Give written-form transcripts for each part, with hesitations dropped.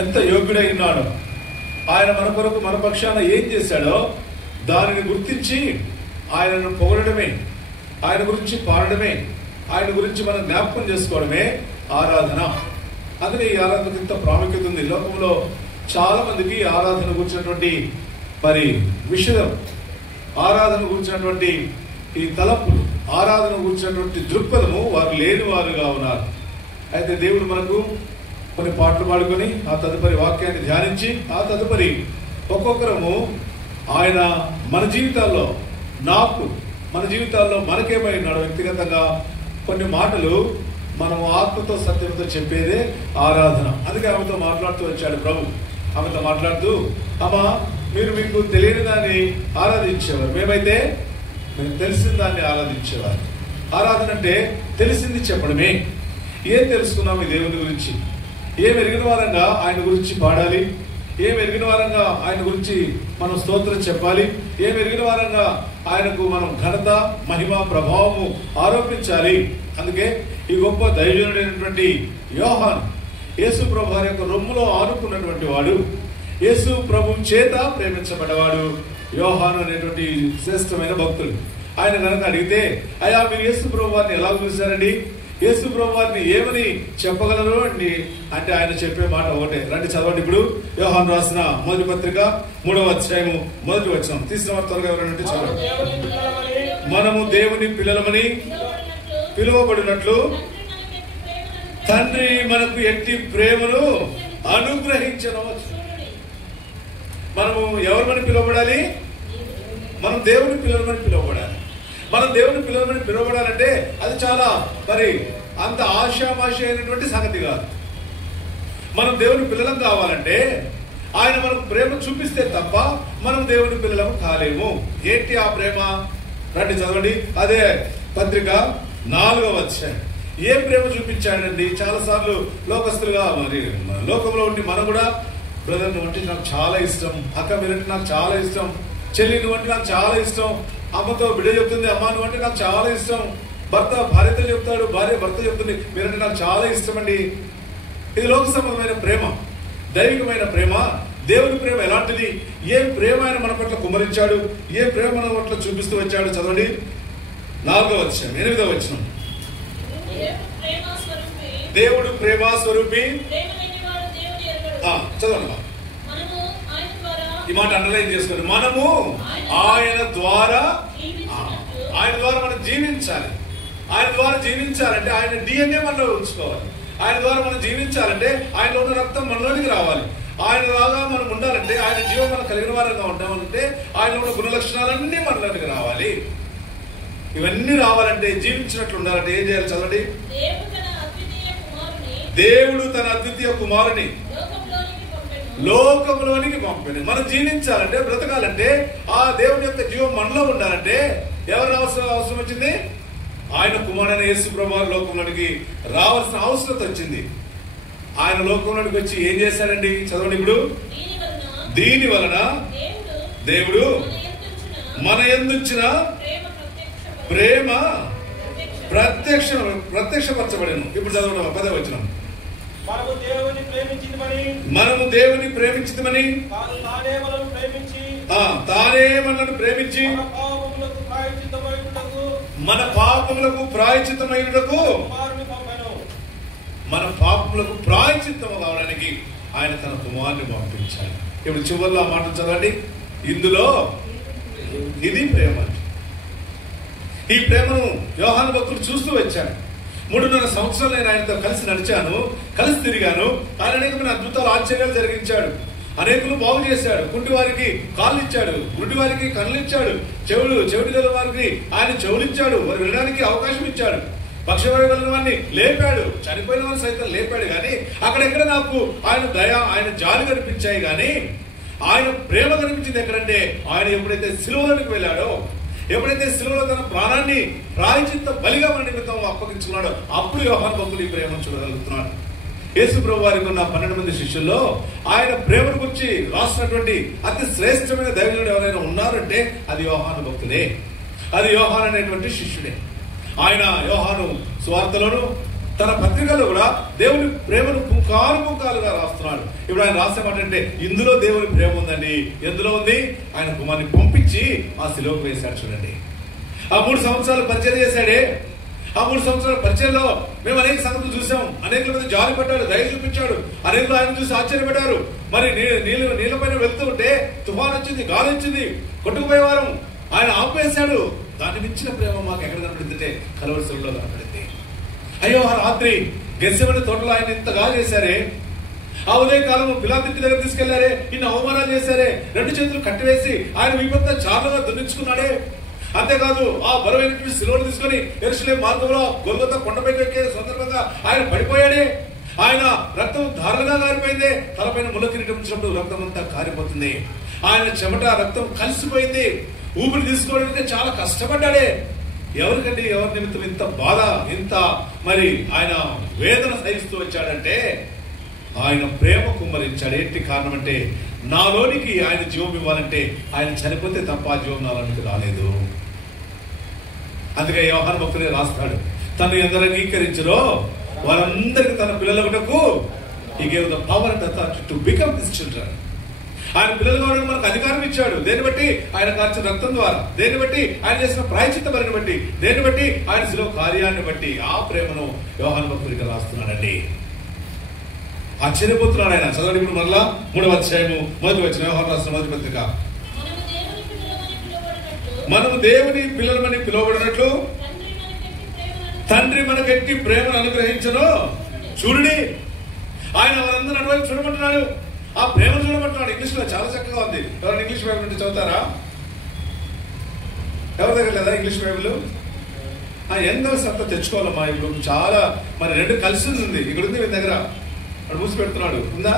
ఎంత యోగ్యుడై ఉన్నాడో, ఆయన మన కొరకు మన పక్షాన ఏం చేశాడో దానిని గుర్తించి ఆయనను పొగడమే, ఆయన గురించి పాడడమే, ఆయన గురించి మనం జ్ఞాపకం చేసుకోవడమే ఆరాధన. అందుకే ఈ ఆరాధనకు ఇంత ప్రాముఖ్యత ఉంది. లోకంలో చాలా మందికి ఆరాధన గురించినటువంటి మరి విషయం, ఆరాధన గురించినటువంటి ఈ తలపులు, ఆరాధన గురించినటువంటి దృక్పథము వారు లేని వారుగా ఉన్నారు. అయితే దేవుడు మనకు కొన్ని పాటలు పాడుకొని ఆ తదుపరి వాక్యాన్ని ధ్యానించి ఆ తదుపరి ఒక్కొక్కరము ఆయన మన జీవితాల్లో మన జీవితాల్లో మనకేమై ఉన్నాడో వ్యక్తిగతంగా కొన్ని మాటలు మనం ఆత్మతో సత్యంతో చెప్పేదే ఆరాధన. అందుకే ఆమెతో మాట్లాడుతూ వచ్చాడు ప్రభు. ఆమెతో మాట్లాడుతూ, అమ్మా మీరు మీకు తెలియని దాన్ని ఆరాధించేవారు, మేమైతే మేము తెలిసిన దాన్ని ఆరాధించేవారు. ఆరాధన అంటే తెలిసింది చెప్పడమే. ఏం తెలుసుకున్నాం ఈ దేవుని గురించి, ఏం ఎరిగిన వారంగా ఆయన గురించి పాడాలి, ఏం ఎరిగిన వారంగా ఆయన గురించి మనం స్తోత్రం చెప్పాలి, ఏం ఎరిగిన వారంగా ఆయనకు మనం ఘనత మహిమ ప్రభావము ఆరోపించాలి. అందుకే ఈ గొప్ప దైవజనుడైనటువంటి యోహాను, యేసు ప్రభు వారి యొక్క రొమ్ములో ఆనుకున్నటువంటి వాడు, యేసు ప్రభు చేత ప్రేమించబడ్డవాడు యోహాను అనేటువంటి శ్రేష్టమైన భక్తులు. ఆయన కనుక అడిగితే, అయ్యా మీరు యేసు ప్రభు వారిని ఎలా చూశారండి, యేసు ప్రభు వారిని ఏమని చెప్పగలరు అండి అంటే ఆయన చెప్పే మాట ఒకటే. రండి చదవండి. ఇప్పుడు యోహాను రాసిన మొదటి పత్రిక 3వ అధ్యాయము 1వ వచనం తీసిన వారు త్వరగా ఎవరంటే చదవండి. మనము దేవుని పిల్లలమని పిలువబడినట్లు తండ్రి మనకు ఎట్టి ప్రేమను అనుగ్రహించను. మనము ఎవరిమని పిలువబడాలి? మనం దేవుని పిల్లలమని పిలువబడాలి. మనం దేవుని పిల్లలమని పిలువబడాలంటే అది చాలా మరి అంత ఆశామాషి అయినటువంటి సంగతి కాదు. మనం దేవుని పిల్లలం కావాలంటే ఆయన మనకు ప్రేమ చూపిస్తే తప్ప మనం దేవుని పిల్లలం కాలేము. ఏంటి ఆ ప్రేమ? రండి చదవండి. అదే పత్రిక 4వ అధ్యాయం. ఏ ప్రేమ చూపించాడండి? చాలా సార్లు లోకస్తులుగా మరి లోకంలో ఉండి మనం కూడా, బ్రదర్ నువ్వు అంటే నాకు చాలా ఇష్టం, అక్క మీరంటే నాకు చాలా ఇష్టం, చెల్లి నువ్వు అంటే నాకు చాలా ఇష్టం, అమ్మతో బిడ్డ చెప్తుంది అమ్మ నువ్వు అంటే నాకు చాలా ఇష్టం, భర్త భార్యతో చెప్తాడు, భార్య భర్త చెప్తుంది మీరంటే నాకు చాలా ఇష్టం అండి. ఇది లోక సంబంధమైన ప్రేమ. దైవికమైన ప్రేమ, దేవుని ప్రేమ ఎలాంటిది? ఏ ప్రేమ ఆయన మన పట్ల కుమ్మరించాడు, ఏ ప్రేమ మన పట్ల చూపిస్తూ వచ్చాడు? చదవండి 4వ అధ్యాయం 8వ వచనం. దేవుడు ప్రేమ స్వరూపి. చదవండి ఈ మాట అండర్లైన్ చేసుకోండి. మనము ఆయన ద్వారా మనం జీవించాలి. ఆయన ద్వారా జీవించాలంటే ఆయన DNA మనలో ఉంచుకోవాలి. ఆయన ద్వారా మనం జీవించాలంటే ఆయనలో ఉన్న రక్తం మనలోనికి రావాలి. ఆయన లాగా మనం ఉండాలంటే, ఆయన జీవం మనం కలిగిన వారంగా ఉంటామంటే ఆయన ఉన్న గుణ లక్షణాలన్నీ మనలోనికి రావాలి. ఇవన్నీ రావాలంటే, జీవించినట్లు ఉండాలంటే ఏం చేయాలి? చదవండి. దేవుడు తన అద్వితీయ కుమారుని లోకంలోనికి పంపాడు. మనం జీవించాలంటే, బ్రతకాలంటే, ఆ దేవుని యొక్క జీవం మనలో ఉండాలంటే ఎవరు అవసరం వచ్చింది? ఆయన కుమారుడైన యేసు ప్రభువు లోకంలోనికి రావాల్సిన అవసరం వచ్చింది. ఆయన లోకంలోనికి వచ్చి ఏం చేశాడండి? చదవండి. ఇప్పుడు దీని వలన దేవుడు మన యందుంచిన ప్రేమ ప్రత్యక్షపరచబడెను. ఇప్పుడు చదవడం 10వ వచనం. మనము దేవుని ప్రేమించితమని తానే మనల్ని ప్రేమించి మన పాపములకు ప్రాయశ్చిత్తమైనకు, మన పాపములకు ప్రాయశ్చిత్తము కావడానికి ఆయన తన కుమారుని పంపించాడు. ఇప్పుడు చివరిలో ఆ మాట చదవండి. ఇందులో ఇది ప్రేమ. ఈ ప్రేమను యోహాను భక్తుడు చూస్తూ వచ్చాడు. 3.5 సంవత్సరాలు నేను ఆయనతో కలిసి నడిచాను, కలిసి తిరిగాను. ఆయన అనేకమైన అద్భుతాలు, ఆశ్చర్యాలు జరిగించాడు. అనేకులు బాగు చేశాడు. కుంటి వారికి కాళ్ళు ఇచ్చాడు, గుడ్డి వారికి కళ్ళు ఇచ్చాడు, చెవిటి గల వారికి ఆయన చెవులిచ్చాడు, వారు వినడానికి అవకాశం ఇచ్చాడు. పక్షవాయువుల వారిని లేపాడు, చనిపోయిన వారిని సైతం లేపాడు. కానీ అక్కడెక్కడ నాకు ఆయన దయ, ఆయన జాలి కనిపించాయి. కానీ ఆయన ప్రేమ కనిపించింది ఎక్కడంటే, ఆయన ఎప్పుడైతే సిలువలోనికి వెళ్ళాడో, ఎప్పుడైతే సిలువలో తన ప్రాణాన్ని ప్రాయశ్చిత్త బలిగా మన నిమిత్తం అప్పగించుకున్నాడో, అప్పుడు యోహాను భక్తుడు ఈ ప్రేమను చూడగలుగుతున్నాడు. యేసు ప్రభు వారికి ఉన్న 12 మంది శిష్యుల్లో ఆయన ప్రేమను గురించి రాసినటువంటి అతి శ్రేష్టమైన దైవజనుడు ఎవరైనా ఉన్నారంటే అది యోహాను భక్తుడే, అది యోహాను అనేటువంటి శిష్యుడే. ఆయన యోహాను సువార్తలోను తన పత్రికలో కూడా దేవుని ప్రేమను పుంకాలుగా రాస్తున్నాడు. ఇప్పుడు ఆయన రాసేమాట అంటే ఇందులో దేవుని ప్రేమ ఉందండి. ఎందులో ఉంది? ఆయన కుమారుని పంపించి ఆ శిలువకు వేశాడు. చూడండి, ఆ 3 సంవత్సరాలు పరిచయం చేశాడే. ఆ 3 సంవత్సరాల పరిచయంలో మేము అనేక సంగతులు చూసాం. అనేకుల మీద జాలి పడ్డాడు, దయ చూపించాడు. అనేకులు ఆయన చూసి ఆశ్చర్యపడ్డారు. మరి నీళ్ళ పైన వెళ్తూ ఉంటే తుఫాన్ వచ్చింది, గాలి వచ్చింది, కొట్టుకుపోయేవారు. ఆయన ఆపేశాడు. దాన్ని మించిన ప్రేమ మాకు ఎక్కడ కనపడిందంటే కలువరి శిలువలో కనపడింది. అయ్యో, ఆ రాత్రి గెత్సెమనే తోటలో ఆయన ఇంతగా చేశారే. ఆ ఉదయకాలం పిలాతు ఇంటి దగ్గర తీసుకెళ్లారే. ఇన్ని అవమానాలు చేశారే. 2 చేతులు కట్టివేసి ఆయన విపత్త చాలుగా దున్నించుకున్నాడే. అంతేకాదు, ఆ బరువైనటువంటి శిలువను తీసుకుని యెరూషలేము మార్గంలో గొల్గొతా కొండపైకి ఎక్కే సందర్భంగా ఆయన పడిపోయాడే. ఆయన రక్తం ధారలుగా కారిపోయింది. తలపైన ముళ్ళ కిరీటం ఉంచినప్పుడు రక్తం అంతా కారిపోతుంది. ఆయన చెమట రక్తం కలిసిపోయింది. ఊపిరి తీసుకోవడానికి చాలా కష్టపడ్డాడే. ఎవరికండి, ఎవరి నిమిత్తం ఇంత బాధ, ఇంత మరి ఆయన వేదన సహిస్తూ వచ్చాడంటే ఆయన ప్రేమ కుమ్మరించాడు. ఏంటి కారణం అంటే, నాలోనికి ఆయన జీవం ఇవ్వాలంటే ఆయన చనిపోతే తప్ప ఆ జీవం నాలోనికి రాలేదు. అందుకే యోహాను భక్తుడే రాస్తాడు, తను ఎందరు అంగీకరించరో వారందరికీ తన పిల్లలకు he gave the power and authority to become his children. ఆయన పిల్లలు కావడానికి మనకు అధికారం ఇచ్చాడు. దేన్ని బట్టి? ఆయన కార్చిన రక్తం ద్వారా, దేన్ని బట్టి? ఆయన చేసిన ప్రాయశ్చిత్త బలిని బట్టి, దేన్ని బట్టి? ఆయన శిలువ కార్యాన్ని బట్టి. ఆ ప్రేమను యోహాను భక్తుడికి రాస్తున్నాడండి. ఆశ్చర్యపోతున్నాడు ఆయన. చదవండి ఇప్పుడు మరలా 3వ అధ్యాయము 1వ వచనం, యోహాను రాసిన మొదటి పత్రిక. మనము దేవుని పిల్లలమని పిలువబడినట్లు తండ్రి మనకెట్టి ప్రేమను అనుగ్రహించను. చూడండి, ఆయన వారందరూ అటువైపు చూడమంటున్నాడు. ఆ ప్రేమ చూడమంటున్నాడు. ఇంగ్లీష్ లో చాలా చక్కగా ఉంది. ఎవరైనా ఇంగ్లీష్ బైబిల్ నుండి చదువుతారా? ఎవరి దగ్గర లేదా ఇంగ్లీష్ బైబిల్? ఏం కలిసి అంతా తెచ్చుకోవాలమ్మా. ఇప్పుడు చాలా మరి 2 కలిసి ఉంది. ఇక్కడ ఉంది మీ దగ్గర. అక్కడ మూసి పెడుతున్నాడు. ఉందా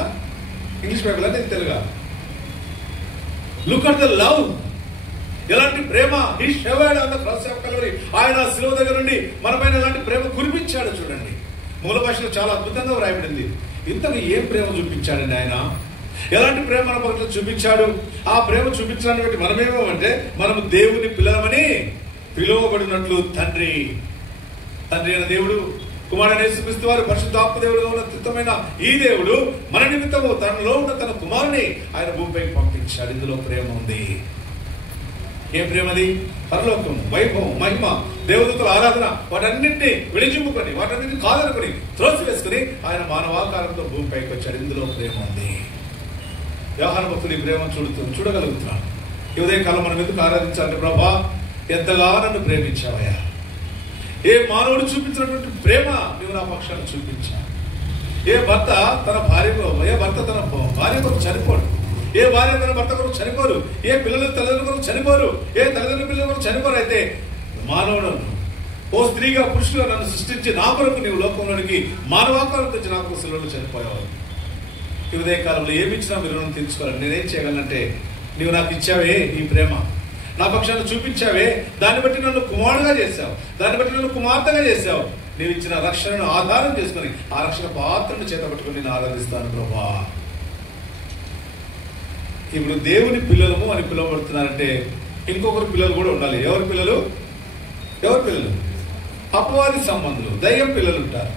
ఇంగ్లీష్ బైబిల్? అంటే తెలుగా. Look at the love. ఎలాంటి ప్రేమ! He showered on the cross of Calvary. ఆయన శిలువ దగ్గర నుండి మన పైన ఎలాంటి ప్రేమ కురిపించాడు. చూడండి, మూల భాషలో చాలా అద్భుతంగా వ్రాయబడింది. ఇంతకు ఏం ప్రేమ చూపించాడండి ఆయన? ఎలాంటి ప్రేమ మన పట్ల చూపించాడు? ఆ ప్రేమ చూపించడాన్ని బట్టి మనమేమో అంటే, మనము దేవుని పిల్లలమని పిలువబడినట్లు తండ్రి అయిన దేవుడు, కుమారుడైన యేసుక్రీస్తు వారు పరిశుద్ధాత్మ దేవుడుగా ఉన్న అత్యుత్తమైన ఈ దేవుడు మన నిమిత్తము తనలో ఉన్న తన కుమారుని ఆయన భూమిపైకి పంపించాడు. ఇందులో ప్రేమ ఉంది. ఏ ప్రేమది? పరలోకం, వైభవం, మహిమ, దేవదూతల ఆరాధన, వాటన్నింటినీ విడిజింపుకొని, వాటన్నింటినీ కాదనుకొని త్రోసి వేసుకుని ఆయన మానవాకారంతో భూమిపైకి వచ్చాడు. ఇందులో ప్రేమ ఉంది. యోహాను భక్తుడు ఈ ప్రేమ చూడగలుగుతున్నాడు. ఈ ఉదయకాలం మనం ఎందుకు ఆరాధించాలంటే, ప్రభా ఎంతగా నన్ను ప్రేమించావయ్యా. ఏ మానవుడు చూపించినటువంటి ప్రేమ నువ్వు నా పక్షాన్ని చూపించా. ఏ భర్త తన భార్య కొరకు చనిపోడు. ఏ భార్య తన భర్త కొరకు చనిపోరు. ఏ పిల్లలు తల్లిదండ్రుల కొరకు చనిపోరు. ఏ తల్లిదండ్రుల పిల్లల కొరకు చనిపోరు. అయితే మానవుడు ఓ స్త్రీగా పురుషులుగా నన్ను సృష్టించి నా కొరకు నీవు లోకంలోనికి మానవాకారం తెచ్చి నా కొరకు శిలువలో చనిపోయావు. ఈ ఉదయకాలంలో ఏమి ఇచ్చినా మీరు రుణం తీర్చుకోవాలి. నేనేం చేయగలనంటే, నీవు నాకు ఇచ్చావే ఈ ప్రేమ, నా పక్షాన్ని చూపించావే, దాన్ని బట్టి నన్ను కుమారుడుగా చేశావు, దాన్ని బట్టి నన్ను కుమార్తెగా చేశావు. నీవు ఇచ్చిన రక్షణను ఆధారం చేసుకుని ఆ రక్షణ పాత్రను చేతపట్టుకుని నేను ఆరాధిస్తాను ప్రభా. ఇప్పుడు దేవుని పిల్లలము అని పిలువబడుతున్నారంటే ఇంకొకరు పిల్లలు కూడా ఉండాలి. ఎవరి పిల్లలు? అపవాది సంబంధులు, దయ్యం పిల్లలు ఉంటారు.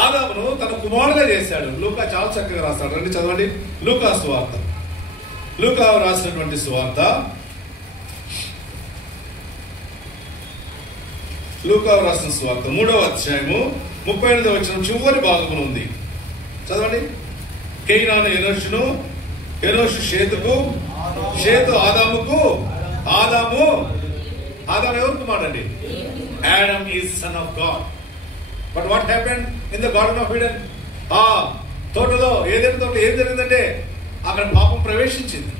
ఆదామును తన కుమారుడుగా చేశాడు. లూకా చాలా చక్కగా రాస్తాడు. రండి చదవండి. లూకా సువార్త, లూకా రాసినటువంటి సువార్త, లూకా రాసిన సువార్త 3వ అధ్యాయము 38వ వచనం చివరి భాగమున ఉంది. చదవండి. కేయినాను ఎనోషును, ఎనోషు షేతుకు, షేతు ఆదాముకు, ఆదాము ఎవరు కుమారుడండి? Adam is son of God. But what happened in the garden of Eden? ఆ తోటలో, ఏదైనా తోటలో ఏం జరిగిందంటే అక్కడ పాపం ప్రవేశించింది.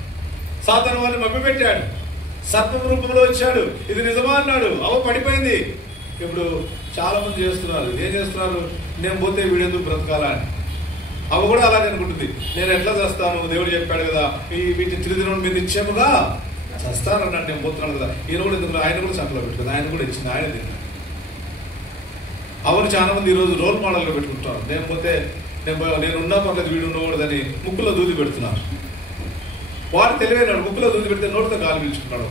సాతాను వారిని మభ్యపెట్టాడు. సర్పం రూపంలో వచ్చాడు. ఇది నిజమా అన్నాడు. పడిపోయింది. ఇప్పుడు చాలా మంది చేస్తున్నారు. ఏం చేస్తున్నారు? నేను పోతే వీడెందుకు బ్రతకాలా అని. అవి కూడా అలాగే అనుకుంటుంది. నేను ఎట్లా చేస్తాను? దేవుడు చెప్పాడు కదా, వీటిని తిరిగిన మీద ఇచ్చాముగా చేస్తానన్నాడు. నేను పోతున్నాను కదా. ఈయన కూడా ఎందుకు? ఆయన కూడా సంకలో పెట్టుకుంది. ఆయన కూడా ఇచ్చింది, ఆయన తిన్నాడు. అవును, చాలా మంది ఈరోజు రోల్ మోడల్గా పెట్టుకుంటారు. నేను పోతే నేను ఉన్నా పర్లేదు, వీడు ఉండకూడదని ముక్కులో దూది పెడుతున్నారు. వాడు తెలివైనాడు. ముక్కులో దూది పెడితే నోటితో గాలి పీల్చుకున్నాడు.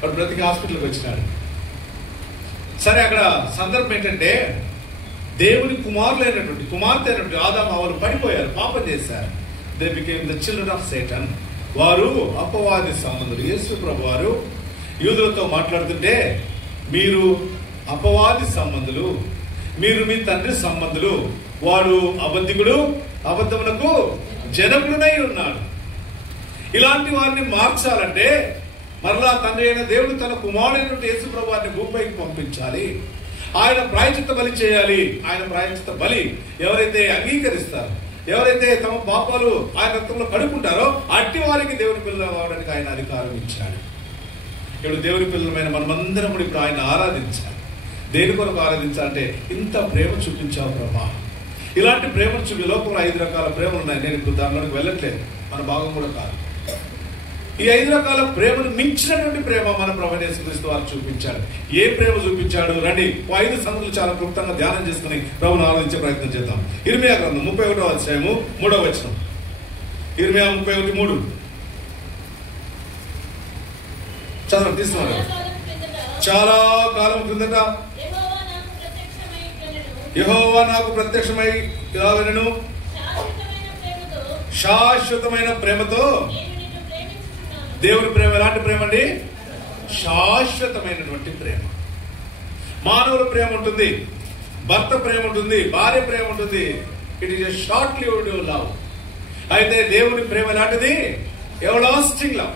వాడు బ్రతికి హాస్పిటల్కి వచ్చినాడు. సరే, అక్కడ సందర్భం ఏంటంటే దేవుని కుమార్తె అయినటువంటి ఆదాము హవ్వలు పడిపోయారు, పాపం చేశారు. They became the children of Satan. వారు అపవాది సంబంధులు. యేసు ప్రభు వారు యూదులతో మాట్లాడుతుంటే, మీరు అపవాది సంబంధులు, మీరు మీ తండ్రి సంబంధులు, వాడు అబద్ధికుడు, అబద్ధములకు జనకుడునై ఉన్నాడు. ఇలాంటి వారిని మార్చాలంటే మరలా తండ్రి అయిన దేవుడు తన కుమారుడైనటువంటి యేసు ప్రభు వారిని భూమిపైకి పంపించాలి. ఆయన ప్రాయశ్చిత్త బలి చేయాలి. ఆయన ప్రాయశ్చిత్త బలి ఎవరైతే అంగీకరిస్తారో, ఎవరైతే తమ పాపాలు ఆయన రక్తంలో కడుక్కుంటారో అట్టి వారికి దేవుని పిల్లలు అవడానికి ఆయన అధికారం ఇచ్చాడు. ఇప్పుడు దేవుని పిల్లలమైన మనమందరం ఇప్పుడు ఆయన ఆరాధించాలి. దేని కొరకు ఆరాధించాలంటే, ఇంత ప్రేమ చూపించావు ప్రభా. ఇలాంటి ప్రేమను చూపి లోకంలో 5 రకాల ప్రేమలు ఉన్నాయి. నేను ఇప్పుడు దానిలోకి వెళ్ళట్లేదు, మన భాగం కూడా కాదు. ఈ 5 రకాల ప్రేమను మించినటువంటి ప్రేమ మన ప్రభువైన యేసుక్రీస్తు వారు చూపించాడు. ఏ ప్రేమ చూపించాడు? రండి 5 సంగతులు చాలా క్లుప్తంగా ధ్యానం చేసుకుని ప్రభువును ఆరాధించే ప్రయత్నం చేద్దాం. ఇర్మియా గ్రంథం 31వ అధ్యాయము 3వ వచనం. ఇర్మియా 31:3 చదవండి, తీసుకున్నారు. చాలా కాలం క్రిందట యెహోవా నాకు ప్రత్యక్షమై ఇలాగనెను, శాశ్వతమైన ప్రేమతో. దేవుని ప్రేమ ఎలాంటి ప్రేమ అండి? శాశ్వతమైనటువంటి ప్రేమ. మానవుల ప్రేమ ఉంటుంది, భర్త ప్రేమ ఉంటుంది, భార్య ప్రేమ ఉంటుంది. It is a short lived love. అయితే దేవుని ప్రేమ ఎలాంటిది? Everlasting love.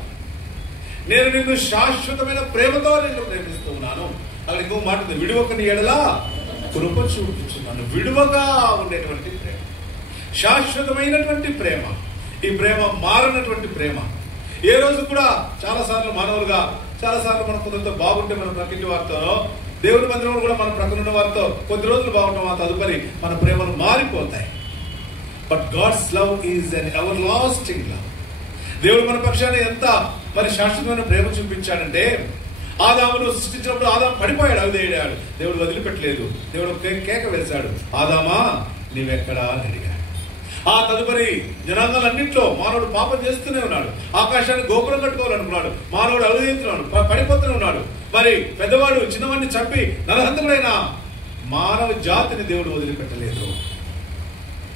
నేను నిన్ను శాశ్వతమైన ప్రేమతో నిన్ను ప్రేమిస్తూ ఉన్నాను. అక్కడ ఇంకో మాట ఉంది, విడువకని ఎడల కృప చూపించున్నాను. విడువగా ఉండేటువంటి ప్రేమ, శాశ్వతమైనటువంటి ప్రేమ. ఈ ప్రేమ మారినటువంటి ప్రేమ. ఏ రోజు కూడా చాలాసార్లు మానవులుగా, చాలాసార్లు మన కొందరితో బాగుంటే మన ప్రకృతి వారితో, దేవుని మందిరంలో కూడా మన ప్రక్కన ఉన్న వారితో కొద్ది రోజులు బాగుంటాం, ఆ తదుపరి మన ప్రేమలు మారిపోతాయి. But God's love is an everlasting love. దేవుడు మన పక్షాన ఎంత శాశ్వతమైన ప్రేమ చూపించాడంటే, ఆదామును సృష్టించినప్పుడు ఆదాము పడిపోయాడు, అవిధేయుడాడు. దేవుడు వదిలిపెట్టలేదు. దేవుడు కేక వేశాడు, ఆదామా నీవెక్కడా అని అడిగాడు. ఆ తదుపరి జనాంగాలన్నింటిలో మానవుడు పాపం చేస్తూనే ఉన్నాడు. ఆకాశాన్ని గోపురం కట్టుకోవాలనుకున్నాడు, మానవుడు అవిధేయుతున్నాడు, పడిపోతూనే ఉన్నాడు. మరి పెద్దవాడు చిన్నవాడిని చంపి నరహంతకుడైన మానవ జాతిని దేవుడు వదిలిపెట్టలేదు.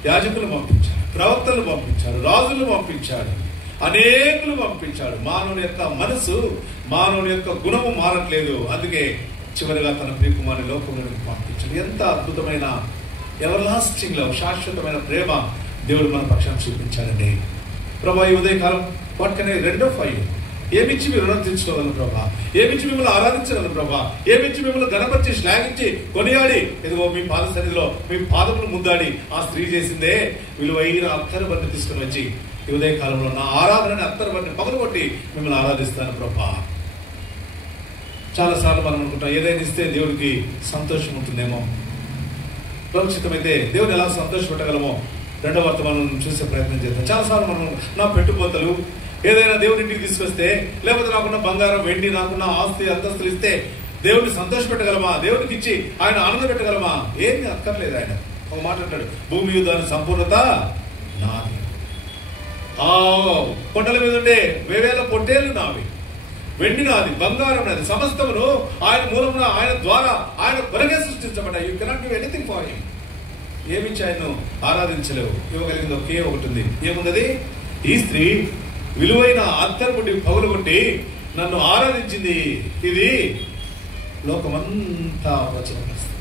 యాజకులు పంపించాడు, ప్రవక్తలు పంపించాడు, రాజులు పంపించాడు, అనేకులు పంపించాడు. మానవుని యొక్క మనసు, మానవుని యొక్క గుణము మారట్లేదు. అందుకే చివరిగా తన ప్రియకుమారుని లోకంలోకి పంపించాడు. ఎంత అద్భుతమైన ఎవర్లాస్టింగ్ లవ్, శాశ్వతమైన ప్రేమ దేవుడు మన పక్షాన్ని చూపించాడండి. ప్రభా, ఈ ఉదయకాలం వాటికనే 2 ఏమిచ్చి మీరు రుణం తీర్చుకోగలను ప్రభా? ఏమిచ్చి మిమ్మల్ని ఆరాధించగలను ప్రభా? ఏమిచ్చి మిమ్మల్ని గణపరిచి శ్లాఘించి కొనియాడి, ఇదిగో మీ పాద సన్నిధిలో మీ పాదములు ముందాడి ఆ స్త్రీ చేసిందే విలువైన అత్తరుబడిని తీసుకుని వచ్చి ఈ ఉదయకాలంలో నా ఆరాధనని అత్తరుబడిని పగలగొట్టి మిమ్మల్ని ఆరాధిస్తాను ప్రభా. చాలాసార్లు మనం అనుకుంటాం, ఏదైనా ఇస్తే దేవుడికి సంతోషం ఉంటుందేమో. ప్రభుత్వమైతే దేవుని ఎలా సంతోషపెట్టగలమో రెండవ వర్తమానం చూసే ప్రయత్నం చేద్దాం. చాలాసార్లు మనం నా పెట్టుబోతలు ఏదైనా దేవుని ఇంటికి తీసుకొస్తే, లేకపోతే నాకున్న బంగారం, వెండి, నాకున్న ఆస్తి అంతస్తులు ఇస్తే దేవుడిని సంతోషపెట్టగలమా? దేవునికి ఇచ్చి ఆయన ఆనంద పెట్టగలమా? ఏమి అక్కర్లేదు. ఆయన ఒక మాట అంటాడు, భూమి దాని సంపూర్ణత నాది. ఆ కొండల మీద ఉండే 1000 పొట్టేళ్లు నావి, వెండి నాది, బంగారం నాది, సమస్తమును ఆయన మూలమున, ఆయన ద్వారా, ఆయన కొరకే సృష్టించబడ్డాయి. You cannot give anything for him. ఏమిచ్చి ఆయన్ను ఆరాధించలేవు. ఇవ్వగలిగింది ఒకే ఒకటి ఉంది. ఏమున్నది? ఈ స్త్రీ విలువైన అత్తరుబుడ్డి పగులుగొట్టి నన్ను ఆరాధించింది. ఇది లోకమంతా ప్రచురిస్తుంది.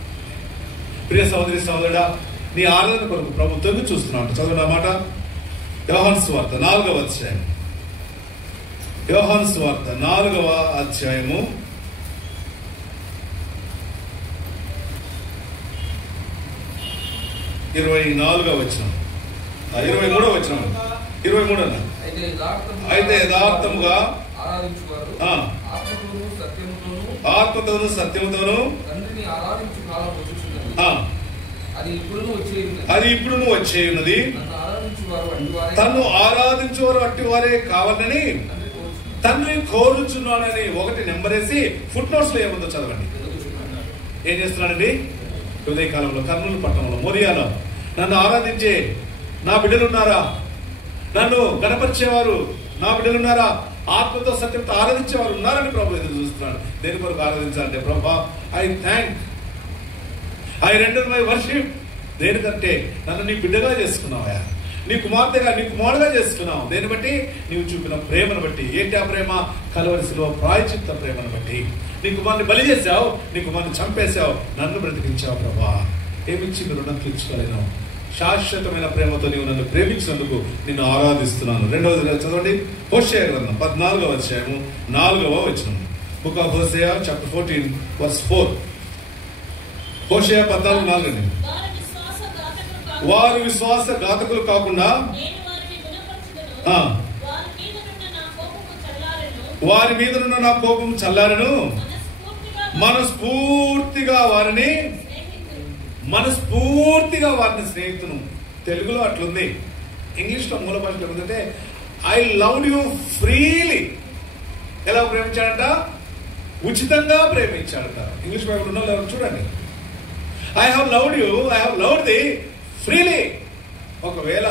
ప్రియ సహోదరి సహోదరుడా, నీ ఆరాధన కొరకు ప్రభు తొంగి చూస్తున్నాడు. చదువు మాట, యోహాను సువార్త 4వ అధ్యాయం. యోహాను సువార్త 4వ అధ్యాయము 24వ వచనం, 23వ వచనం, 23 అన్న. అయితే యథార్థముగా ఆత్మతోను సత్యముతోను అది ఇప్పుడు వచ్చే ఉన్నది. తను ఆరాధించువారు అట్టి వారే కావాలని తండ్రి కోరుచున్నాడని 1 నెంబరేసి ఫుట్ నోట్స్ లో ఏముందో చదవండి. ఏం చేస్తున్నాడండి? ఉదయకాలంలో కర్నూలు పట్టణంలో మోరియాలో నన్ను ఆరాధించే నా బిడ్డలున్నారా? నన్ను గణపరిచేవారు నా బిడ్డలున్నారా? ఆత్మతో సత్యంతో ఆరాధించేవారు ఉన్నారని ప్రభు ఎదురు చూస్తున్నాడు. దేని కొరకు ఆరాధించాలంటే, ప్రభా ఐ రెండర్ మై వర్షిప్. దేనికంటే నన్ను నీ బిడ్డగా చేసుకున్నావా, నీ కుమార్తెగా, నీ కుమారుడుగా చేసుకున్నావు. దేన్ని బట్టి? నీవు చూపిన ప్రేమను బట్టి. ఏంటి ఆ ప్రేమ? కల్వరి శిలువ ప్రాయశ్చిత్త ప్రేమను బట్టి. నీ కుమారుని బలి చేశావు, నీ కుమారుని చంపేశావు, నన్ను బ్రతికించావు ప్రభా. ఏమిచ్చి రుణం తీర్చుకోలేను. శాశ్వతమైన ప్రేమతో నీవు నన్ను ప్రేమించినందుకు నిన్ను ఆరాధిస్తున్నాను. రెండవది చదవండి, హోషేయ గ్రంథం 14వ అధ్యాయము 4వ వచనం. Book of Hosea chapter 14 verse 4. హోషేయ 14:4. వారు విశ్వాసఘాతకులు కాకుండా వారి మీదనున్న నా కోపం చల్లారెను. మనస్ఫూర్తిగా వారిని స్నేహితును. తెలుగులో అట్లుంది, ఇంగ్లీష్ లో మూల భాషలో ఏముందంటే ఐ లవ్డ్ యూ ఫ్రీలీ. ఎలా ప్రేమించాడంట? ఉచితంగా ప్రేమించాడట. ఇంగ్లీష్ బైబిల్ ఉన్న వాళ్ళు చూడండి, I have loved you, I have loved the freely. ఒకవేళ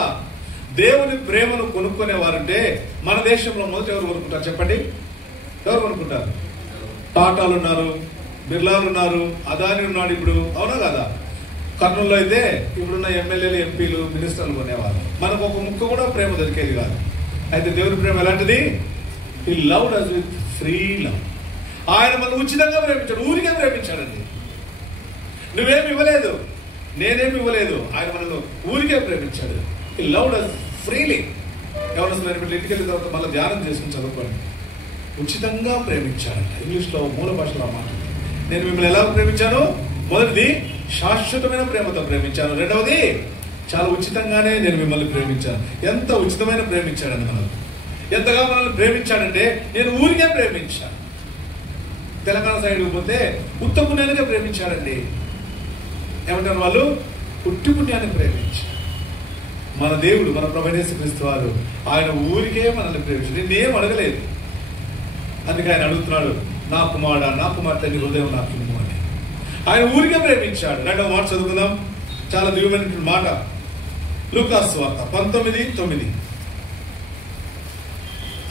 దేవుని ప్రేమను కొనుక్కునేవారంటే మన దేశంలో మొదట ఎవరు కొనుక్కుంటారు చెప్పండి? ఎవరు కొనుక్కుంటారు? టాటాలు ఉన్నారు, బిర్లాలు ఉన్నారు, అదాని ఉన్నాడు ఇప్పుడు, అవునా కదా? కర్నూలులో అయితే ఇప్పుడున్న ఎమ్మెల్యేలు, ఎంపీలు, మినిస్టర్లు కొనేవారు. మనకు ఒక ముక్క కూడా ప్రేమ దొరికేది కాదు. అయితే దేవుని ప్రేమ ఎలాంటిది? He loved us with free love. ఆయన మనం ఉచితంగా ప్రేమించాడు, ఊరికే ప్రేమించాడండి. నువ్వేమి ఇవ్వలేదు, నేనేమి ఇవ్వలేదు, ఆయన మనల్ని ఊరికే ప్రేమించాడు. హి లవ్డ్ us ఫ్రీలీ. ఎవరైనా ఇంటికి వెళ్ళిన తర్వాత మళ్ళీ ధ్యానం చేసుకుని చదువుకోండి. ఉచితంగా ప్రేమించాడంట. ఇంగ్లీష్లో మూల భాషలో మాట. నేను మిమ్మల్ని ఎలా ప్రేమించాను? మొదటిది శాశ్వతమైన ప్రేమతో ప్రేమించాను. రెండవది చాలా ఉచితంగానే నేను మిమ్మల్ని ప్రేమించాను. ఎంత ఉచితమైన ప్రేమించాడండి మనల్ని. ఎంతగా మనల్ని ప్రేమించాడంటే నేను ఊరికే ప్రేమించాను. తెలంగాణ సైడ్కి పోతే ఉత్త పుణ్యానికే ప్రేమించాడండి. ఏమంటారు వాళ్ళు? పుట్టి పుణ్యాన్ని ప్రేమించారు. మన దేవుడు, మన ప్రభువైన యేసుక్రీస్తు వారు ఆయన ఊరికే మనల్ని ప్రేమించాడు. నేనేం అడగలేదు. అందుకే ఆయన అడుగుతున్నాడు, నా కుమారుడా, నా కుమార్తె నీ హృదయం నాకు ఇమ్ము అని. ఆయన ఊరికే ప్రేమించాడు. రెండవ మాట చదువుకుందాం, చాలా దివ్యమైన మాట. లూకా సువార్త 19:9.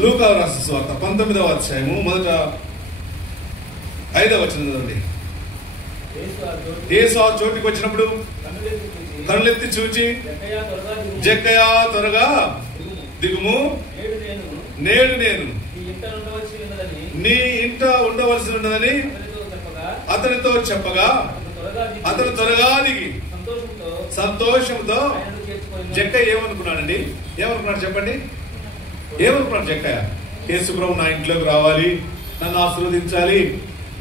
లూకా రాసిన సువార్త 19వ అధ్యాయము మొదట 5వ వచనం చదవండి. యేసు ఆ చోటికి వచ్చినప్పుడు కళ్ళెత్తి చూచి, జక్కయ్య త్వరగా దిగుము, నేడు నేను నీ ఇంట ఉండవలసి ఉన్నదని అతనితో చెప్పగా అతను త్వరగా దిగి సంతోషంతో. జక్కయ్య ఏమనుకున్నాడండి? ఏమనుకున్నాడు చెప్పండి? ఏమనుకున్నాడు జక్కయ్య? యేసు ప్రభు నా ఇంట్లోకి రావాలి, నన్ను ఆశీర్వదించాలి,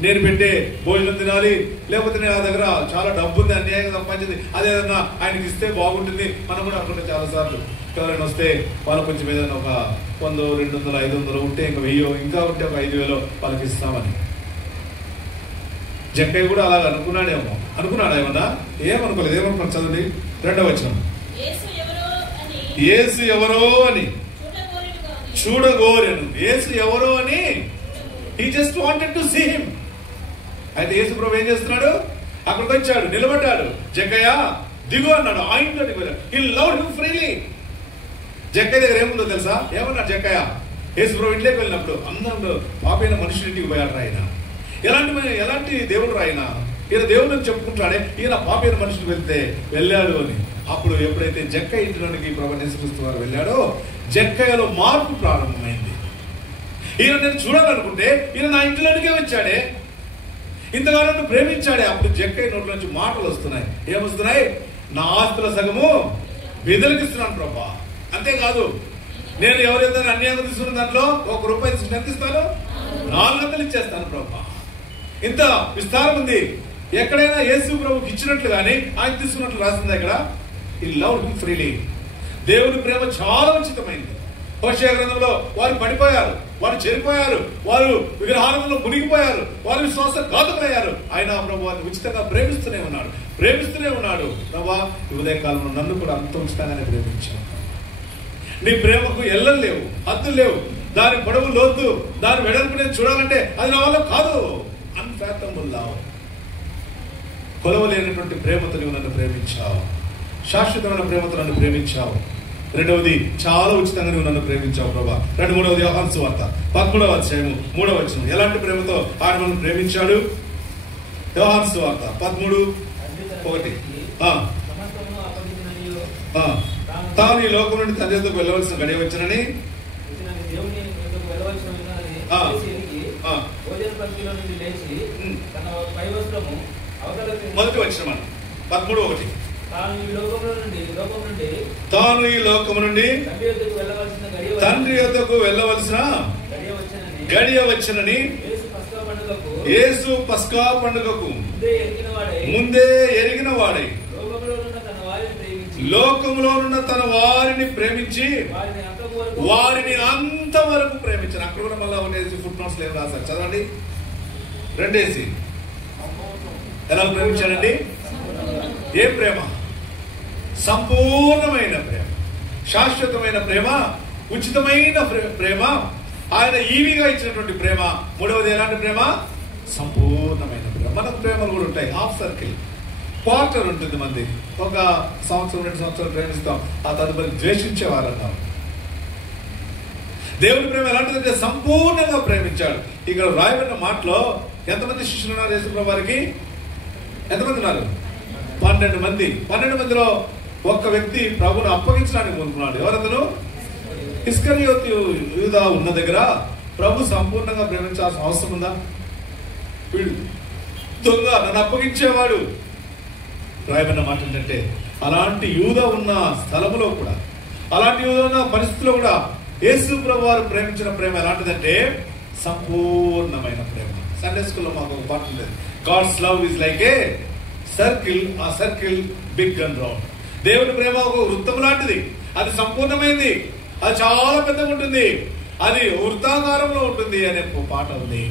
నేను పెట్టే భోజనం తినాలి, లేకపోతే నేను ఆ దగ్గర చాలా డబ్బు ఉంది, అన్యాయంగా సంపాదించింది, అదేదన్నా ఆయనకి ఇస్తే బాగుంటుంది. మనం కూడా అనుకుంటే చాలా సార్లు ఎవరైనా వస్తే వాళ్ళు కొంచెం ఏదైనా ఒక 100, 200, 500 ఉంటే ఇంకా 1000, ఇంకా ఉంటే ఒక 5000 వాళ్ళకి ఇస్తామని. జక్కయ్య కూడా అలాగ అనుకున్నాడేమో. అనుకున్నాడా ఏమన్నా? ఏమనుకోలేదు. ఏమనుకున్నాడు? చదవండి 2వ వచనం. యేసు ఎవరో అని చూడగోరెను. యేసు ఎవరో అని he just wanted to see him. అయితే యేసు ప్రభు ఏం చేస్తున్నాడు? అక్కడికి వచ్చాడు, నిలబడ్డాడు. జక్కయ్య దిగు అన్నాడు. ఆ ఇంట్లో దిగు. he loved him freely. జక్కయ్య దగ్గర ఏముందో తెలుసా? ఏమన్నాడు జక్కయ్య? యేసు ప్రభు ఇంట్లోకి వెళ్ళినప్పుడు అందరూ పాపైన మనుషులింటికి పోయాడు ఆయన. ఎలాంటి దేవుడు ఆయన? ఈయన దేవుడు చెప్పుకుంటాడే, ఈయన పాపైన మనుషులు వెళ్ళాడు అని. అప్పుడు ఎప్పుడైతే జక్కయ్య ఇంటిలోనికి ప్రభువైన యేసుక్రీస్తు వారు వెళ్ళాడో జక్కయ్యలో మార్పు ప్రారంభమైంది. ఈయన నేను చూడాలనుకుంటే ఈయన నా ఇంటిలోనికే వచ్చాడే, ఇంతగా నన్ను ప్రేమించాడే. అప్పుడు జక్కయ్య నోట్ల నుంచి మాటలు వస్తున్నాయి. ఏమొస్తున్నాయి? నా ఆస్తుల సగము బెదరికిస్తున్నాను ప్రభా. అంతేకాదు, నేను ఎవరైతే అన్యాయంగా తీసుకున్న దాంట్లో ₹1 తీసుకుని ఎంత ఇస్తాను? 400 ఇచ్చేస్తాను ప్రభా. ఇంత విస్తారం ఉంది. ఎక్కడైనా యేసు ప్రభుకి ఇచ్చినట్లు గానీ ఆయన తీసుకున్నట్లు రాసింది ఇక్కడ. ఈ లవ్ హిమ్ ఫ్రీలీ. దేవుని ప్రేమ చాలా ఉచితమైంది. హోషేయ గ్రంథంలో వారు పడిపోయారు, వారు చెడిపోయారు, వారు విగ్రహాలలో మునిగిపోయారు, వారు విశ్వాసఘాతకులయ్యారు. ఆయన ప్రభు వారిని ఉచితంగా ప్రేమిస్తూనే ఉన్నాడు. ప్రభా, ఉదయ కాలంలో నన్ను కూడా అంత ఉచితంగానే ప్రేమించాను. నీ ప్రేమకు ఎల్లలు లేవు, హద్దులు లేవు. దాని పొడవు, లోతు, దాని వెడల్పు నేను చూడాలంటే అది నా వల్ల కాదు. Unfathomable love. కొలవలేనటువంటి ప్రేమతో నువ్వు నన్ను ప్రేమించావు. శాశ్వతమైన ప్రేమతో నన్ను ప్రేమించావు. రెండవది, చాలా ఉచితంగా నువ్వు నన్ను ప్రేమించావు ప్రభా. 2-3 యోహాను సువార్త 13వ అధ్యాయము 3వ వచనం. ఎలాంటి ప్రేమతో ఆయన మనల్ని ప్రేమించాడు? యోహాను సువార్త 13. ఒకటి, తాను ఈ లోకం నుండి తండ్రి యొద్దకు వెళ్ళవలసిన గడియ వచ్చినని మొదటి వచ్చిన మనం 13:1 తాను ఈ లోకము నుండి తండ్రి యొద్దకు వెళ్ళవలసిన గడియ వచ్చనని యేసు పస్కా పండుగకు ముందే ఎరిగిన వాడై లోకములోనున్న తన వారిని ప్రేమించి వారిని అంతవరకు ప్రేమించారు. అక్కడ కూడా మళ్ళీ ఉండేసి ఫుట్ నోట్స్ ఏం రాశారు, చదవండి. 2 ఎలా ప్రేమించాడండి? ఏ ప్రేమ? సంపూర్ణమైన ప్రేమ, శాశ్వతమైన ప్రేమ, ఉచితమైన ప్రేమ, ఆయన ఈవిగా ఇచ్చినటువంటి ప్రేమ. 3వది ఎలాంటి ప్రేమ? సంపూర్ణమైన ప్రేమ. మన ప్రేమలు కూడా ఉంటాయి. హాఫ్ సర్కిల్, క్వార్టర్ ఉంటుంది. మంది 1 సంవత్సరం 2 సంవత్సరాలు ప్రేమిస్తాం, ఆ తదుపరి ద్వేషించేవారు అన్నారు. దేవుని ప్రేమ ఎలాంటిదంటే సంపూర్ణంగా ప్రేమించాడు. ఇక్కడ రాయబడిన మాటలో ఎంతమంది శిష్యులు ఉన్నారు యేసుప్రభు వారికి? ఎంతమంది ఉన్నారు? 12 మంది. 12 మందిలో ఒక్క వ్యక్తి ప్రభును అప్పగించడానికి కోరుకున్నాడు. ఎవరతను? ఇస్కరియోతు యూదా ఉన్న దగ్గర ప్రభు సంపూర్ణంగా ప్రేమించాల్సిన అవసరం ఉందా? వీడు దొంగ, నన్ను అప్పగించేవాడు. రాయబడిన మాట ఏంటంటే అలాంటి యూదా ఉన్న స్థలంలో కూడా, అలాంటి యూదా ఉన్న పరిస్థితిలో కూడా యేసు ప్రభు వారు ప్రేమించిన ప్రేమ ఎలాంటిదంటే సంపూర్ణమైన ప్రేమ. సండే స్కూల్లో మాకు ఒక పాట ఉండేది, God's love is like a circle, ఆ సర్కిల్ బిగ్ అండ్ రౌండ్. దేవుని ప్రేమ ఒక వృత్తం లాంటిది, అది సంపూర్ణమైంది, అది చాలా పెద్దగా ఉంటుంది, అది వృత్తాకారంలో ఉంటుంది అనే పాట ఉంది.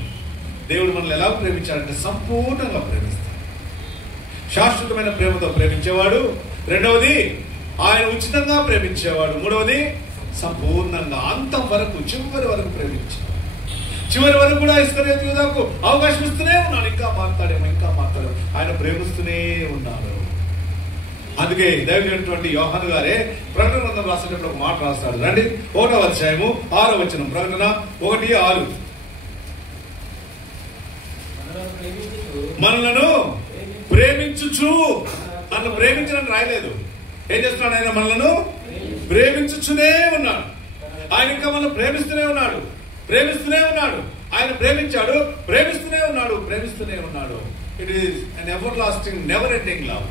దేవుడు మనల్ని ఎలా ప్రేమించాడంటే సంపూర్ణంగా ప్రేమిస్తాడు, శాశ్వతమైన ప్రేమతో ప్రేమించేవాడు. 2వది ఆయన ఉచితంగా ప్రేమించేవాడు. 3వది సంపూర్ణంగా అంతం వరకు, చివరి వరకు ప్రేమించాడు. చివరి వరకు కూడా ఇస్కరియోతు యూదాకు అవకాశం ఇస్తూనే ఉన్నాడు. ఇంకా మాట్లాడేమో, ఇంకా మాట్లాడేమో, ఆయన ప్రేమిస్తూనే ఉన్నాడు. అందుకే దైవమైనటువంటి యోహాను గారే ప్రకటన గ్రంథం రాసేటప్పుడు ఒక మాట రాస్తాడు. రండి 1వ అధ్యాయము 6వ వచనం. ప్రకటన 1:6. మనలను ప్రేమించుచు, నన్ను ప్రేమించడానికి రాయలేదు. ఏం చేస్తున్నాడు ఆయన? మనలను ప్రేమించుచునే ఉన్నాడు. ఆయన ఇంకా మనల్ని ప్రేమిస్తూనే ఉన్నాడు, ప్రేమిస్తూనే ఉన్నాడు. ఆయన ప్రేమించాడు, ప్రేమిస్తూనే ఉన్నాడు, ప్రేమిస్తూనే ఉన్నాడు. It is an ever lasting, never ending love.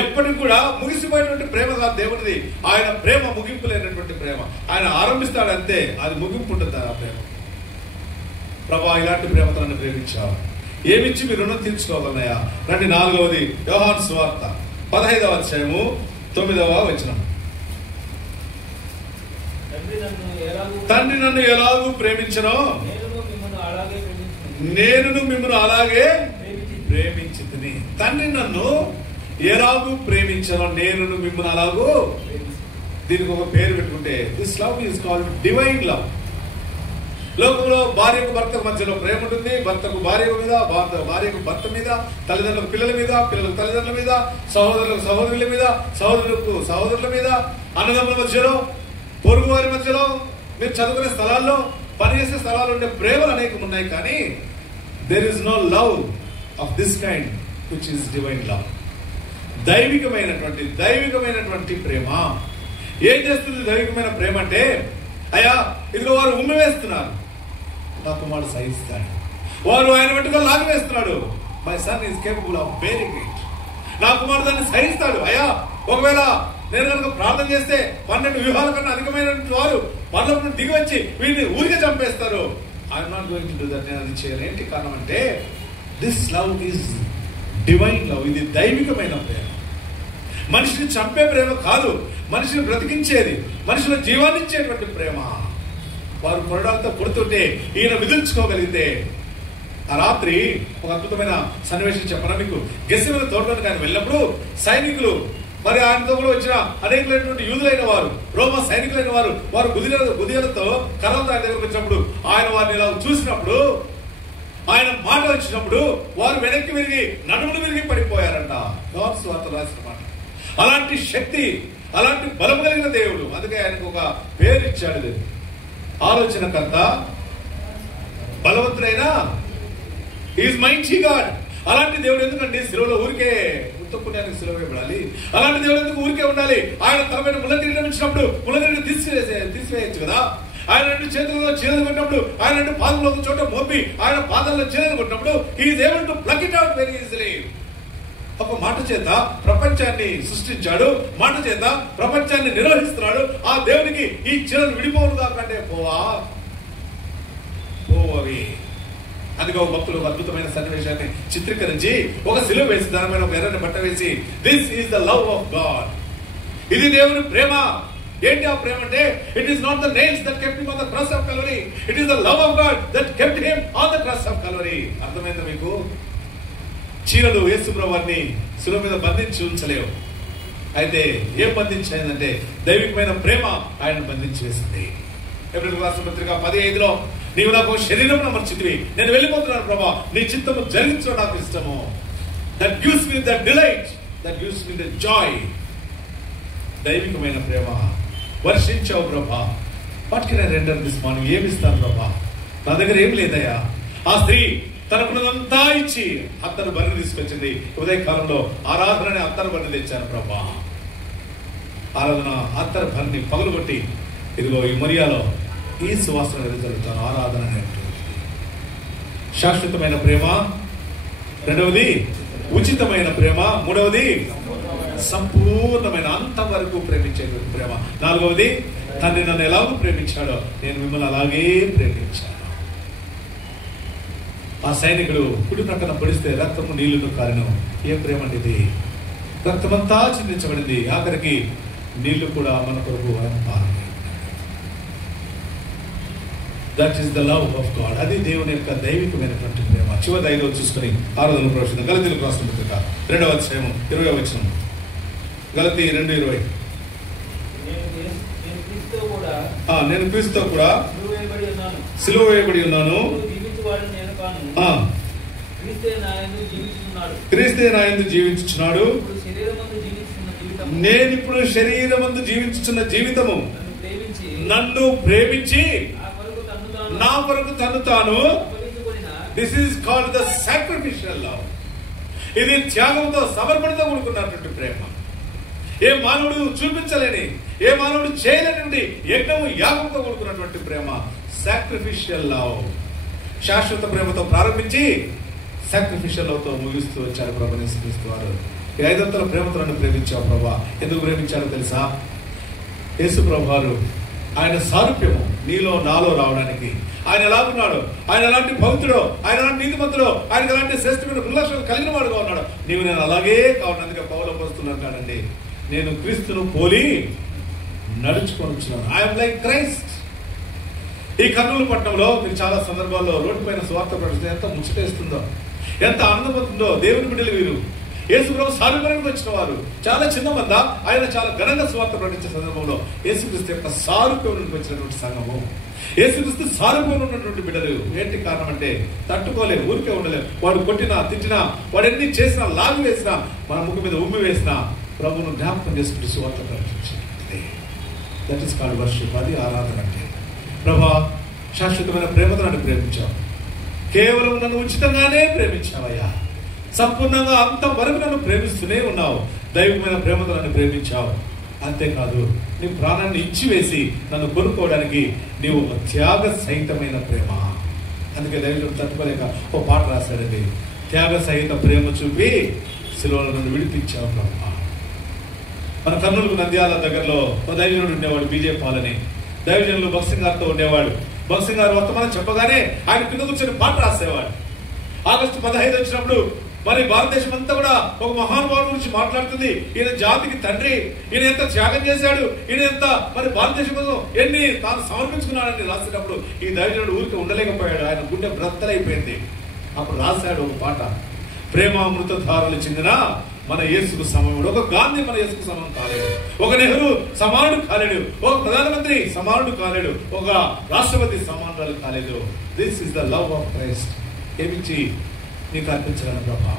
ఎప్పటికి కూడా ముగిసిపోయినటువంటి ప్రేమ కాదు దేవుడిది. ఆయన ప్రేమ ముగింపు లేనటువంటి ప్రేమ. ఆయన ఆరంభిస్తాడంతే, అది ముగింపు ఉంటుంది ఆ ప్రేమ. ప్రభా, ఇలాంటి ప్రేమతో నన్ను ప్రేమించావు, ఏమిచ్చి మీ రుణం తీర్చుకోగలనయా? రండి 4వది యోహాను సువార్త 15వ అధ్యాయము 9వ వచనం. తండ్రి నన్ను ఎలాగూ ప్రేమించనో నేను మిమ్మల్ని అలాగే ప్రేమించితిని. తండ్రి నన్ను ఎలాగూ ప్రేమించనో నేను మిమ్మల్ని అలాగూ. దీనికి ఒక పేరు పెట్టుకుంటే this love is called divine love. లోకంలో భార్యకు భర్తకు మధ్యలో ప్రేమ ఉంటుంది, భర్తకు భార్య మీద, భార్యకు భర్త మీద, తల్లిదండ్రులకు పిల్లల మీద, పిల్లలకు తల్లిదండ్రుల మీద, సహోదరులకు సహోదరుల మీద, సహోదరులకు సహోదరుల మీద, అన్నదమ్ముల మధ్యలో, పొరుగు వారి మధ్యలో, మీరు చదువుకునే స్థలాల్లో, పనిచేసే స్థలాల్లో ఉండే ప్రేమలు అనేకం ఉన్నాయి. కానీ there is no love of this kind which is divine love. దైవికమైనటువంటి ప్రేమ. ఏం చేస్తుంది దైవికమైన ప్రేమ అంటే, అయ్యా ఇదిగో వారు ఉమ్మి వేస్తున్నారు, నా కుమారుడు సహిస్తాడు. వారు ఆయన వెంటనే లాగి వేస్తున్నాడు, my son is capable of bearing it. నా కుమారుడు దాన్ని సహిస్తాడు. అయ్యా ఒకవేళ నేను కనుక ప్రార్థన చేస్తే 12 వ్యూహాల కన్నా అధికమైనటువంటి వారు పర్లోకం దిగి వచ్చి వీరిని ఊరికే చంపేస్తారు. I'm not going to do that. నేను అది చేయను. ఏంటి కారణం అంటే this love is divine love. ఇది దైవికమైన ప్రేమ. మనిషిని చంపే ప్రేమ కాదు, మనిషిని బ్రతికించేది, మనిషిలో జీవాన్ని ఇచ్చేటువంటి ప్రేమ. వారు కొరడాలతో కొడుతుంటే ఈయన విదిల్చుకోగలిగితే. ఆ రాత్రి ఒక అద్భుతమైన సన్నివేశం చెప్పనా మీకు. గెస్సిమేనె తోటలోకి ఆయన వెళ్ళినప్పుడు సైనికులు, మరి ఆయనతో కూడా వచ్చిన అనేకమైనటువంటి యూదులైన వారు, రోమా సైనికులైన వారు, వారు గుదియలతో కర్రలతో ఆయన దగ్గరకు వచ్చినప్పుడు, ఆయన వారిని ఇలా చూసినప్పుడు, ఆయన మాట వచ్చినప్పుడు వారు వెనక్కి విరిగి నడుములు విరిగి పడిపోయారంట. యోహాను సువార్త రాసిన మాట. అలాంటి శక్తి, అలాంటి బలం కలిగిన దేవుడు. అందుకే ఆయనకు ఒక పేరు ఇచ్చాడు, ఆలోచనకర్త, బలవంతుడైన, ఈజ్ మైటీ గాడ్. అలాంటి దేవుడు ఎందుకంటే శిలువలో ఊరికే ఉత్తపుణ్యానికి సిలువ వేయబడాలి? అలాంటి దేవుడు ఎందుకు ఊరికే ఉండాలి? ఆయన తలపైన ముళ్ళకిరీటం ఇచ్చినప్పుడు ముళ్ళకిరీటం తీసివేయచ్చు కదా. ఆయన 2 చేతుల్లో చీరలు కొట్టినప్పుడు, ఆయన 2 పాదంలో ఒక చోట మోపి ఆయన పాదంలో చీరలు కొట్టినప్పుడు ఈ దేవుడు plug it out very easily. ఒక మాట చేత ప్రపంచాన్ని సృష్టించాడు, మాట చేత ప్రపంచాన్ని నిర్వహిస్తున్నాడు. ఆ దేవునికి ఈ చీరలు విడిపోను కాకంటే పోవవి. అందుకే ఒక భక్తుడు ఒక అద్భుతమైన సన్నివేశాన్ని చిత్రీకరించి ఒక సిలువ వేసి దానిపైన ఒక ఎర్రని బట్ట వేసి, this is the love of God, ఇది దేవుని ప్రేమ. ఏంటి ఆ ప్రేమ అంటే, it is not the nails that kept him on the cross of Calvary, it is the love of God that kept him on the cross of Calvary. అర్థమైందా మీకు? చీరలు యేసు ప్రభువుని శిలువ మీద బంధించి ఉంచలేవు. అయితే ఏం బంధించిందంటే దైవికమైన ప్రేమ ఆయన బంధించి వేసింది. ఎబ్రిల్ రాసిన పత్రిక 10:5 నీవు నాకు శరీరం అమర్చితివి, నేను వెళ్ళిపోతున్నాను ప్రభా, నీ చిత్తము జరిగించడం నాకు ఇష్టము. That gives me the delight, that gives me the joy. దైవికమైన ప్రేమ వర్షించావు ప్రభా. What can I render this morning? ఏమిస్తాను ప్రభా? నా దగ్గర ఏం లేదయ్యా. ఆ స్త్రీ తనకున్నదంతా ఇచ్చి అత్తరు బరిని తీసుకొచ్చింది. ఉదయకాలంలో ఆరాధన అత్తరు బరిని తెచ్చాను ప్రభా. ఆరాధన అత్తరు బరిని పగలగొట్టి ఇదిగో ఈ మరియాలో ఈ సువాసన జరుగుతాను. ఆరాధన శాశ్వతమైన ప్రేమ, రెండవది ఉచితమైన ప్రేమ, మూడవది సంపూర్ణమైన అంతవరకు ప్రేమించేటువంటి ప్రేమ, నాలుగవది తండ్రి నన్ను ఎలాగో ప్రేమించాడో నేను మిమ్మల్ని అలాగే ప్రేమించాను. ఆ సైనికుడు కుడి ప్రక్కన పొడిస్తే రక్తము నీళ్లు కారణం. ఏ ప్రేమ అంటే ఇది? రక్తమంతా చిందించబడింది, ఆఖరికి నీళ్లు కూడా మన కొరకు that is the love of God. అది దేవుని యొక్క దైవికమైనటువంటి ప్రేమ. చివరి 5వ చూసుకుని 6వ ప్రవేశం గలతీయులకు రాసిన పత్రిక 2వ అధ్యాయం 20వ వచనం. గలతీ 2:20. నేను క్రీస్తుతో కూడా సిలువ వేయబడి ఉన్నాను, క్రీస్తే నా యందు జీవించుచున్నాడు. నేను ఇప్పుడు శరీరమందు జీవించుచున్న జీవితము నన్ను ప్రేమించి నా కొరకు తను తాను. This is called the sacrificial love. ఇది త్యాగంతో సమర్పణతో కూడుకున్నటువంటి ప్రేమ. ఏ మానవుడు చూపించలేని, ఏ మానవుడు చేయలేని యజ్ఞము యాగంతో కూడుకున్నటువంటి ప్రేమ సాక్రిఫిషియల్ లవ్. శాశ్వత ప్రేమతో ప్రారంభించి సాక్రిఫిషియల్ లవ్తో ముగిస్తూ వచ్చారు ప్రభు యేసుక్రీస్తు వారు. ఈ 500 ప్రేమతో నన్ను ప్రేమించావు ప్రభా. ఎందుకు ప్రేమించారో తెలుసా? యేసు ప్రభు వారు ఆయన సారూప్యము నీలో నాలో రావడానికి. ఆయన ఎలాగున్నాడు, ఆయన ఎలాంటి భక్తుడో, ఆయన ఎలాంటి నీతిమంతుడో, ఆయన ఎలాంటి శ్రేష్టమైన గుణలక్షణాలు కలిగిన వాడుగా ఉన్నాడు. నీవు నేను అలాగే కావాలి. అందుకే పౌలు అపోస్తలుడు అంటాడండి, నేను క్రీస్తును పోలి నడుచుకొని వచ్చినాను. I'm like Christ. ఈ కర్నూలు పట్టణంలో మీరు చాలా సందర్భాల్లో రోడ్డు పైన స్వార్థ ప్రకటిస్తే ఎంత ముచ్చటేస్తుందో, ఎంత ఆనందపడుతుందో. దేవుని బిడ్డలు వీరు యేసు ప్రభు సారూప్యానికి వచ్చిన వారు. చాలా చిన్న మంద, ఆయన చాలా ఘనంగా స్వార్థ ప్రకటించే సందర్భంలో యేసుక్రీస్తు యొక్క సారూప్యం నుండి వచ్చినటువంటి సంఘము, యేసుక్రీస్తు సారూప్యం ఉన్నటువంటి బిడ్డలు. ఏంటి కారణం అంటే తట్టుకోలేవు, ఊరికే ఉండలేవు. వాడు కొట్టినా తిట్టినా, వాడు ఎన్ని చేసినా, లాగి వేసినా, మన ముఖం మీద ఉమ్మి వేసినా ప్రభువును జ్ఞాపకం చేసుకుంటూ స్వార్థ ప్రకటించాలి. That is called worship. అది ఆరాధన అంటే. ప్రభా, శాశ్వతమైన ప్రేమతో నన్ను ప్రేమించావు. కేవలం నన్ను ఉచితంగానే ప్రేమించావయ్యా. సంపూర్ణంగా అంతవరకు నన్ను ప్రేమిస్తూనే ఉన్నావు. దైవమైన ప్రేమతో నన్ను ప్రేమించావు. అంతేకాదు, నీ ప్రాణాన్ని ఇచ్చివేసి నన్ను కొనుక్కోవడానికి నీవు త్యాగ సహితమైన ప్రేమ. అందుకే దైవం తట్టుకోలేక ఓ పాట రాశాడండి, త్యాగ సహిత ప్రేమ చూపి శిలువలో నన్ను విడిపించావు బ్రహ్మ. మన కర్నూలు నంద్యాల దగ్గరలో ఒక దైవజనుడు ఉండేవాడు, బీజే పాలని. దైవజనులు భక్సింగ్ గారితో ఉండేవాడు. భక్సింగ్ గారు వర్తమానం చెప్పగానే ఆయన కింద కూర్చొని పాట రాసేవాడు. ఆగస్టు 15 వచ్చినప్పుడు మరి భారతదేశం అంతా కూడా ఒక మహానుభావుల గురించి మాట్లాడుతుంది. ఈయన జాతికి తండ్రి, ఈయన ఎంత త్యాగం చేశాడు, ఈయన ఎంత మరి భారతదేశం కోసం ఎన్ని తాను సమర్పించుకున్నాడని రాసేటప్పుడు ఈ దైవజనుడు ఊరికి ఉండలేకపోయాడు. ఆయన గుండె బ్రత్తలైపోయింది. అప్పుడు రాశాడు ఒక పాట, ప్రేమామృతధారలు చెందిన మన యేసుకు సమానుడు. ఒక గాంధీ మన యేసుకు సమానం కాలేడు, ఒక నెహ్రూ సమానుడు కాలేడు, ఒక ప్రధానమంత్రి సమానుడు కాలేడు, ఒక రాష్ట్రపతి సమానురాలు కాలేదు. This is the love of Christ. ఏమిచ్చి నీకు అర్పించగలను ప్రభా,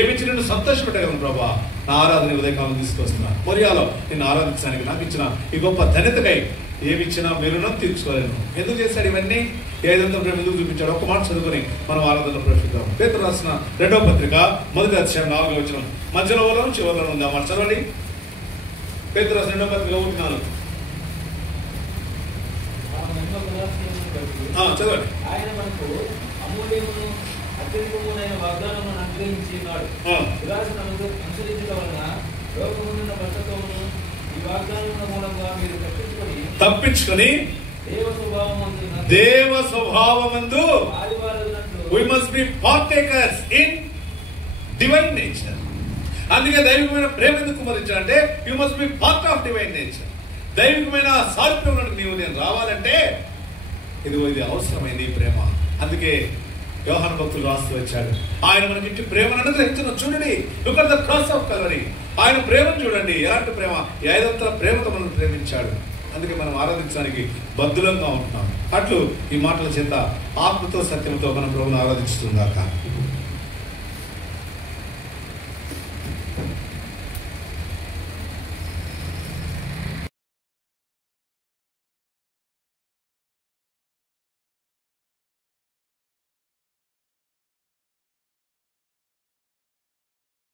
ఏమిచ్చి నిన్ను సంతోషపెట్టగలను ప్రభా. నా ఆరాధన ఉదయకాలం తీసుకొస్తున్నా. మొరియాలో నిన్ను ఆరాధించడానికి నాకు ఇచ్చిన ఈ గొప్ప ధన్యతకై ఏమిచ్చినా మీరును తీర్చుకోలేను. ఎందుకు చేశాడు ఇవన్నీ? ఏదంతా ప్రేమ ఎందుకు చూపించాడు? ఒక్క మాట చదువుకొని మనం ఆరాధన ప్రవేశిద్దాం. పేతురు రాసిన 2వ పత్రిక 1వ అధ్యాయం 4వ వచనం మధ్యలో చివరిలో ఉంది. ఆ మాట చదవండి. పేతురు రాసిన 2వ పత్రిక 1:4. చదవండి. ఆయన మనకు అమూల్యమును అత్యధికమునైన వాగ్దానమును అనుగ్రహించి ఉన్నాడు. విలాసమును అనుసరించడం వలన లోకమున్న భ్రష్టత్వమును ఈ వాగ్దానముల మూలంగా మీరు తప్పించుకొని దేవ స్వభావమందు we must be partakers in divine nature. అందుకే దైవికమైన ప్రేమ ఎందుకు కుమరించాలంటే you must be part of divine nature. దైవికమైన సారూప్యంలో నేను రావాలంటే ఇది అవసరమైంది ఈ ప్రేమ. అందుకే యోహాను భక్తులు రాస్తూ వచ్చాడు, ఆయన మనకి ప్రేమను అనుగ్రహించిన చూడండి. Look at the cross of Calvary. ఆయన ప్రేమను చూడండి, ఎలాంటి ప్రేమ, 500 ప్రేమతో మనం ప్రేమించాడు. అందుకే మనం ఆరాధించడానికి బద్దులంగా ఉంటున్నాం. అట్లు ఈ మాటల చేత ఆత్మతో సత్యంతో మనం ప్రభువును ఆరాధించుతుందాక.